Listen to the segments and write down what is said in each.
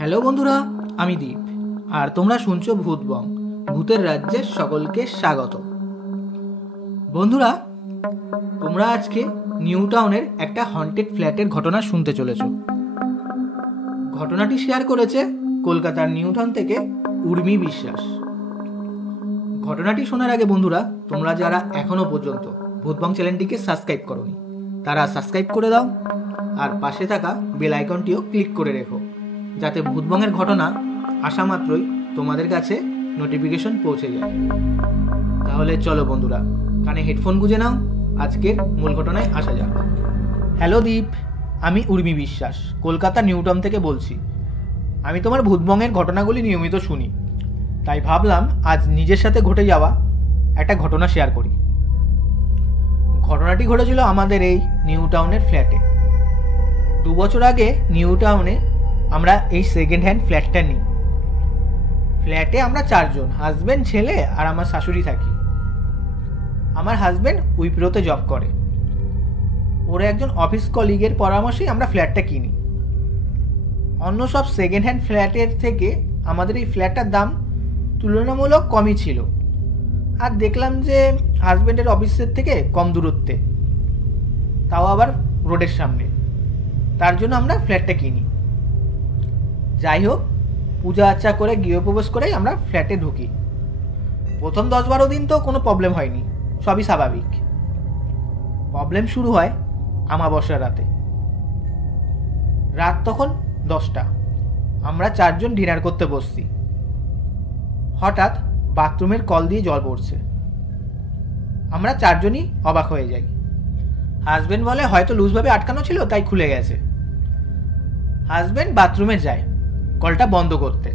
Hello বন্ধুরা, আমি দীপ আর তোমরা শুনছো ভূতবং, ভূতের রাজ্যে সকলকে স্বাগত। বন্ধুরা, তোমরা আজকে নিউ টাউনের একটা হন্টেড ফ্ল্যাটের ঘটনা শুনতে চলেছ। ঘটনাটি শেয়ার করেছে কলকাতার নিউ টাউন থেকে উর্মি বিশ্বাস। ঘটনাটি শোনার আগে বন্ধুরা, তোমরা যারা এখনো পর্যন্ত ভূতবং চ্যানেলটিকে সাবস্ক্রাইব করোনি তারা সাবস্ক্রাইব করে দাও আর পাশে থাকা বেল আইকনটিও ক্লিক করে রেখো, যাতে ভূতবংয়ের ঘটনা আসা মাত্রই তোমাদের কাছে নোটিফিকেশন পৌঁছে যায়। তাহলে চলো বন্ধুরা, কানে হেডফোন গুঁজে নাও, আজকের মূল ঘটনায় আসা যাক। হ্যালো দীপ, আমি উর্মি বিশ্বাস কলকাতা নিউ টাউন থেকে বলছি। আমি তোমার ভূতবংয়ের ঘটনাগুলি নিয়মিত শুনি, তাই ভাবলাম আজ নিজের সাথে ঘটে যাওয়া একটা ঘটনা শেয়ার করি। ঘটনাটি ঘটেছিল আমাদের এই নিউ টাউনের ফ্ল্যাটে। 2 বছর আগে নিউ টাউনে আমরা এই সেকেন্ড হ্যান্ড ফ্ল্যাটটা নিই। ফ্ল্যাটে আমরা 4 জন, হাজব্যান্ড, ছেলে আর আমার শাশুড়ি থাকি। আমার হাজব্যান্ড উইপ্রোতে জব করে। ওর একজন অফিস কলিগের পরামর্শেই আমরা ফ্ল্যাটটা কিনি। অন্য সব সেকেন্ড হ্যান্ড ফ্ল্যাটের থেকে আমাদের এই ফ্ল্যাটটার দাম তুলনামূলক কমই ছিল, আর দেখলাম যে হাজব্যান্ডের অফিসের থেকে কম দূরত্বে, তাও আবার রোডের সামনে। তার জন্য আমরা ফ্ল্যাটটা কিনি। যাই হোক, পূজা আর্চা করে গৃহপ্রবেশ করেই আমরা ফ্ল্যাটে ঢুকি। প্রথম 10-12 দিন তো কোনো প্রবলেম হয়নি, সবই স্বাভাবিক। প্রবলেম শুরু হয় আমাবস্যার রাতে। রাত তখন 10টা, আমরা 4 জন ডিনার করতে বসছি। হঠাৎ বাথরুমের কল দিয়ে জল পড়ছে। আমরা 4 জনই অবাক হয়ে যাই। হাজব্যান্ড বলে হয়তো লুজভাবে আটকানো ছিল, তাই খুলে গেছে। হাজব্যান্ড বাথরুমে যায় কলটা বন্ধ করতে।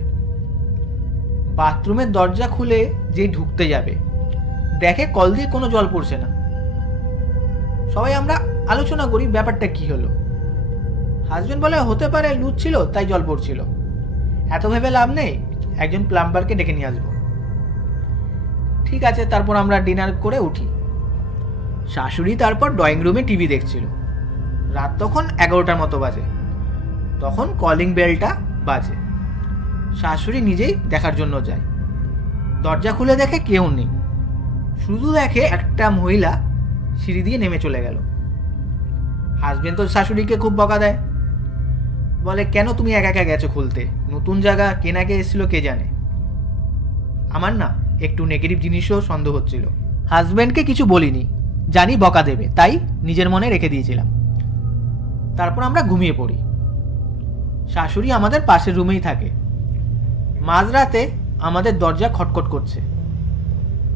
বাথরুমের দরজা খুলে যেই ঢুকতে যাবে, দেখে কল দিয়ে কোনো জল পড়ছে না। সবাই আমরা আলোচনা করি ব্যাপারটা কি হলো। হাজব্যান্ড বলে হতে পারে লুজ ছিল, তাই জল পড়ছিল। এত ভেবে লাভ নেই, একজন প্লাম্বারকে ডেকে নিয়ে আসবো। ঠিক আছে, তারপর আমরা ডিনার করে উঠি। শাশুড়ি তারপর ড্রয়িং রুমে টিভি দেখছিল। রাত তখন 11টার মতো বাজে। তখন কলিং বেলটা বাজে। শাশুড়ি নিজেই দেখার জন্য যায়। দরজা খুলে দেখে কেউ নেই, শুধু দেখে একটা মহিলা সিঁড়ি দিয়ে নেমে চলে গেল। হাজবেন্ড তো শাশুড়িকে খুব বকা দেয়, বলে কেন তুমি একা একা গেছো খুলতে, নতুন জায়গা, কেনাকে এসেছিল কে জানে। আমার না একটু নেগেটিভ জিনিসও সন্দেহ হচ্ছিল। হাজব্যান্ডকে কিছু বলিনি, জানি বকা দেবে, তাই নিজের মনে রেখে দিয়েছিলাম। তারপর আমরা ঘুমিয়ে পড়ি। শাশুড়ি আমাদের পাশের রুমেই থাকে। মাঝরাতে আমাদের দরজা খটখট করছে।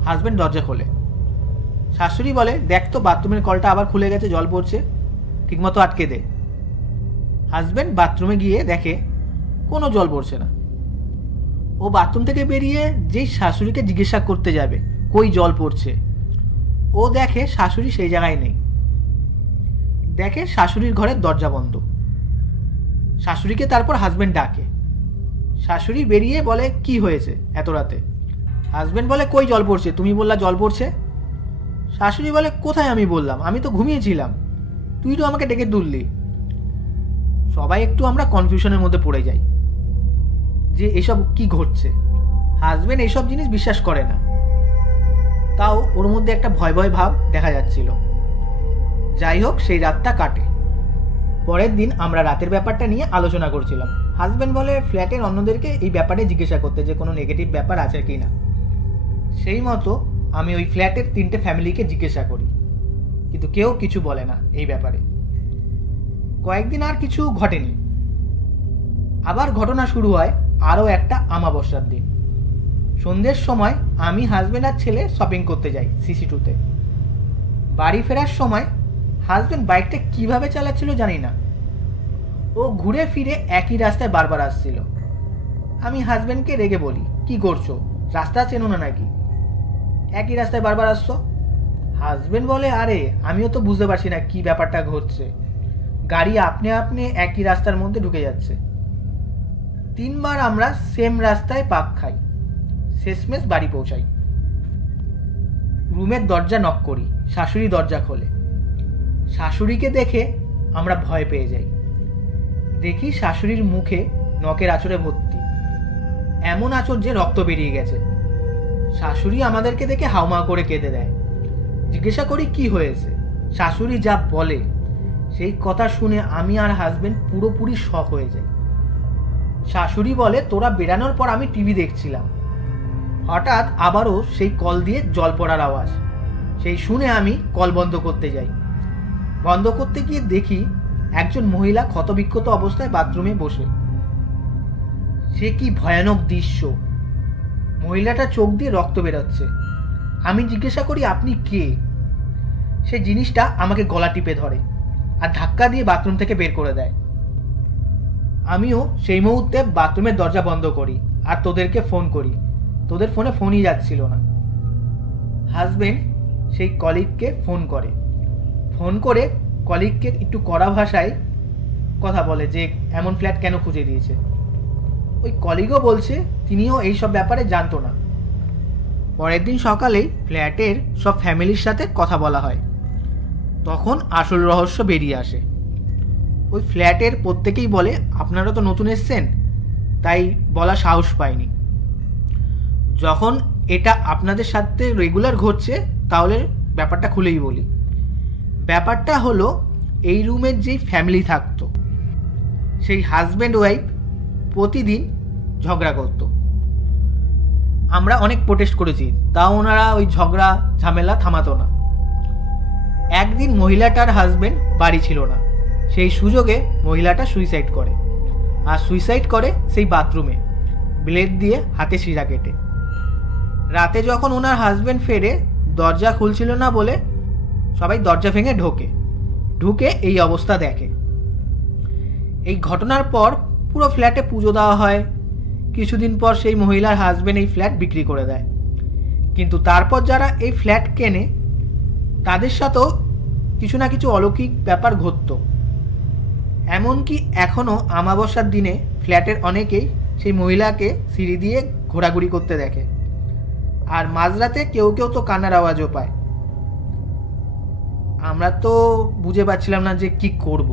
হাজব্যান্ড দরজা খোলে। শাশুড়ি বলে দেখ তো বাথরুমের কলটা আবার খুলে গেছে, জল পড়ছে, ঠিকমতো আটকে দে। হাজব্যান্ড বাথরুমে গিয়ে দেখে কোনো জল পড়ছে না। ও বাথরুম থেকে বেরিয়ে যেই শাশুড়িকে জিজ্ঞাসা করতে যাবে কই জল পড়ছে, ও দেখে শাশুড়ি সেই জায়গায় নেই। দেখে শাশুড়ির ঘরের দরজা বন্ধ। শাশুড়িকে তারপর হাজব্যান্ড ডাকে। শাশুড়ি বেরিয়ে বলে কি হয়েছে এত রাতে। হাজব্যান্ড বলে কই জল পড়ছে, তুমি বললা জল পড়ছে। শাশুড়ি বলে কোথায় আমি বললাম, আমি তো ঘুমিয়েছিলাম, তুই তো আমাকে ডেকে তুললি। সবাই একটু আমরা কনফিউশনের মধ্যে পড়ে যাই যে এসব কি ঘটছে। হাজব্যান্ড এইসব জিনিস বিশ্বাস করে না, তাও ওর মধ্যে একটা ভয় ভয় ভাব দেখা যাচ্ছিল। যাই হোক, সেই রাতটা কাটে। পরের দিন আমরা রাতের ব্যাপারটা নিয়ে আলোচনা করছিলাম। হাজব্যান্ড বলে ফ্ল্যাটের অন্যদেরকে এই ব্যাপারে জিজ্ঞাসা করতে যে কোনো নেগেটিভ ব্যাপার আছে কি না। সেই মতো আমি ওই ফ্ল্যাটের 3টে ফ্যামিলিকে জিজ্ঞাসা করি, কিন্তু কেউ কিছু বলে না এই ব্যাপারে। কয়েকদিন আর কিছু ঘটেনি। আবার ঘটনা শুরু হয় আরও একটা আমাবস্যার দিন। সন্ধ্যের সময় আমি, হাজব্যান্ড আর ছেলে শপিং করতে যাই সিসি2তে। বাড়ি ফেরার সময় হাজব্যান্ড বাইকটা কিভাবে চালাচ্ছিল জানি না, ও ঘুরে ফিরে একই রাস্তায় বারবার আসছিল। আমি হাজব্যান্ডকে রেগে বলি কি করছো, রাস্তা চেনো না নাকি, একই রাস্তায় বারবার আসছো। হাজব্যান্ড বলে আরে আমিও তো বুঝতে পারছি না কি ব্যাপারটা ঘটছে, গাড়ি আপনি আপনি একই রাস্তার মধ্যে ঢুকে যাচ্ছে। 3 বার আমরা সেম রাস্তায় পাক খাই, শেষমেশ বাড়ি পৌঁছাই। রুমের দরজা নক করি, শাশুড়ি দরজা খোলে। শাশুড়িকে দেখে আমরা ভয় পেয়ে যাই। দেখি শাশুড়ির মুখে নখের আঁচড়ে ভর্তি, এমন আঁচড় যে রক্ত বেরিয়ে গেছে। শাশুড়ি আমাদেরকে দেখে হাউমা করে কেঁদে দেয়। জিজ্ঞাসা করি কি হয়েছে। শাশুড়ি যা বলে সেই কথা শুনে আমি আর হাজবেন্ড পুরোপুরি শক হয়ে যাই। শাশুড়ি বলে, তোরা বেরানোর পর আমি টিভি দেখছিলাম, হঠাৎ আবারও সেই কল দিয়ে জল পড়ার আওয়াজ। সেই শুনে আমি কল বন্ধ করতে যাই। বন্ধ করতে গিয়ে দেখি একজন মহিলা ক্ষতবিক্ষত অবস্থায় বাথরুমে বসে। সে কি ভয়ানক দৃশ্য! মহিলাটা চোখ দিয়ে রক্ত বেরোচ্ছে। আমি জিজ্ঞাসা করি, আপনি কে? সে জিনিসটা আমাকে গলা টিপে ধরে আর ধাক্কা দিয়ে বাথরুম থেকে বের করে দেয়। আমিও সেই মুহূর্তে বাথরুমের দরজা বন্ধ করি আর তোদেরকে ফোন করি। তোদের ফোনে ফোনই যাচ্ছিল না। হাজবেন্ড সেই কলিগকে ফোন করে কলিগকে একটু কড়া ভাষায় কথা বলে যে এমন ফ্ল্যাট কেন খুঁজে দিয়েছে। ওই কলিগও বলছে তিনিও এইসব ব্যাপারে জানতো না। পরের দিন সকালেই ফ্ল্যাটের সব ফ্যামিলির সাথে কথা বলা হয়। তখন আসল রহস্য বেরিয়ে আসে। ওই ফ্ল্যাটের প্রত্যেকেই বলে, আপনারা তো নতুন এসছেন তাই বলা সাহস পায়নি। যখন এটা আপনাদের সাথে রেগুলার ঘটছে তাহলে ব্যাপারটা খুলেই বলি। ব্যাপারটা হলো, এই রুমের যেই ফ্যামিলি থাকতো সেই হাজব্যান্ড ওয়াইফ প্রতিদিন ঝগড়া করত। আমরা অনেক প্রোটেস্ট করেছি, তাও ওনারা ওই ঝগড়া ঝামেলা থামাতো না। একদিন মহিলাটার হাজব্যান্ড বাড়ি ছিল না, সেই সুযোগে মহিলাটা সুইসাইড করে। আর সুইসাইড করে সেই বাথরুমে, ব্লেড দিয়ে হাতে শিরা কেটে। রাতে যখন ওনার হাজব্যান্ড ফেরে, দরজা খুলছিল না বলে সবাই দরজা ভেঙে ঢুকে এই অবস্থা দেখে। এই ঘটনার পর পুরো ফ্ল্যাটে পুজো দেওয়া হয়। কিছুদিন পর সেই মহিলার হাজব্যান্ড এই ফ্ল্যাট বিক্রি করে দেয়। কিন্তু তারপর যারা এই ফ্ল্যাট কেনে তাদের সাথেও কিছু না কিছু অলৌকিক ব্যাপার ঘটত। এমনকি এখনও আমাবস্যার দিনে ফ্ল্যাটের অনেকেই সেই মহিলাকে সিঁড়ি দিয়ে ঘোরাঘুরি করতে দেখে। আর মাঝরাতে কেউ কেউ তো কান্নার আওয়াজও পায়। আমরা তো বুঝে পাচ্ছিলাম না যে কি করব।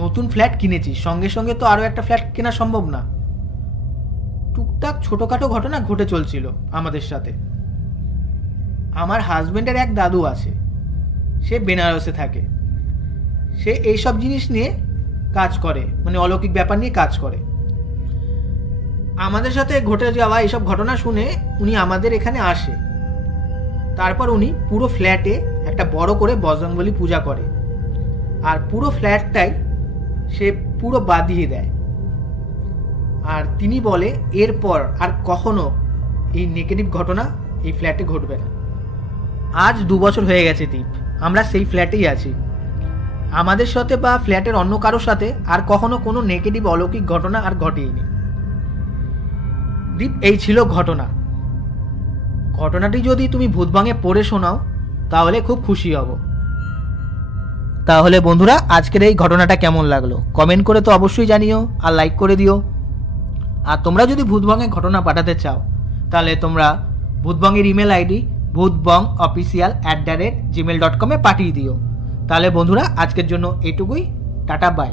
নতুন ফ্ল্যাট কিনেছি, সঙ্গে সঙ্গে তো আরও একটা ফ্ল্যাট কেনা সম্ভব না। টুকটাক ছোটোখাটো ঘটনা ঘটে চলছিল আমাদের সাথে। আমার হাজব্যান্ডের এক দাদু আছে, সে বেনারসে থাকে। সে এইসব জিনিস নিয়ে কাজ করে, মানে অলৌকিক ব্যাপার নিয়ে কাজ করে। আমাদের সাথে ঘটে যাওয়া এইসব ঘটনা শুনে উনি আমাদের এখানে আসে। তারপর উনি পুরো ফ্ল্যাটে একটা বড় করে বজরংবলী পূজা করে আর পুরো ফ্ল্যাটটাই সে পুরো বাঁধিয়ে দেয়। আর তিনি বলে এরপর আর কখনো এই নেগেটিভ ঘটনা এই ফ্ল্যাটে ঘটবে না। আজ 2 বছর হয়ে গেছে দীপ, আমরা সেই ফ্ল্যাটেই আছি। আমাদের সাথে বা ফ্ল্যাটের অন্য কারোর সাথে আর কখনো কোনো নেগেটিভ অলৌকিক ঘটনা আর ঘটেইনি। দীপ, এই ছিল ঘটনাটি যদি তুমি ভূতবাঙে পড়ে শোনাও তাহলে খুব খুশি হব। তাহলে বন্ধুরা, আজকের এই ঘটনাটা কেমন লাগলো কমেন্ট করে তো অবশ্যই জানিও আর লাইক করে দিও। আর তোমরা যদি ভূতবাঙে ঘটনা পাঠাতে চাও তাহলে তোমরা ভূতবাঙের ইমেল আইডি bhutbongofficial@gmail.com পাঠিয়ে দিও। তাহলে বন্ধুরা, আজকের জন্য এটুকুই। Tata, by.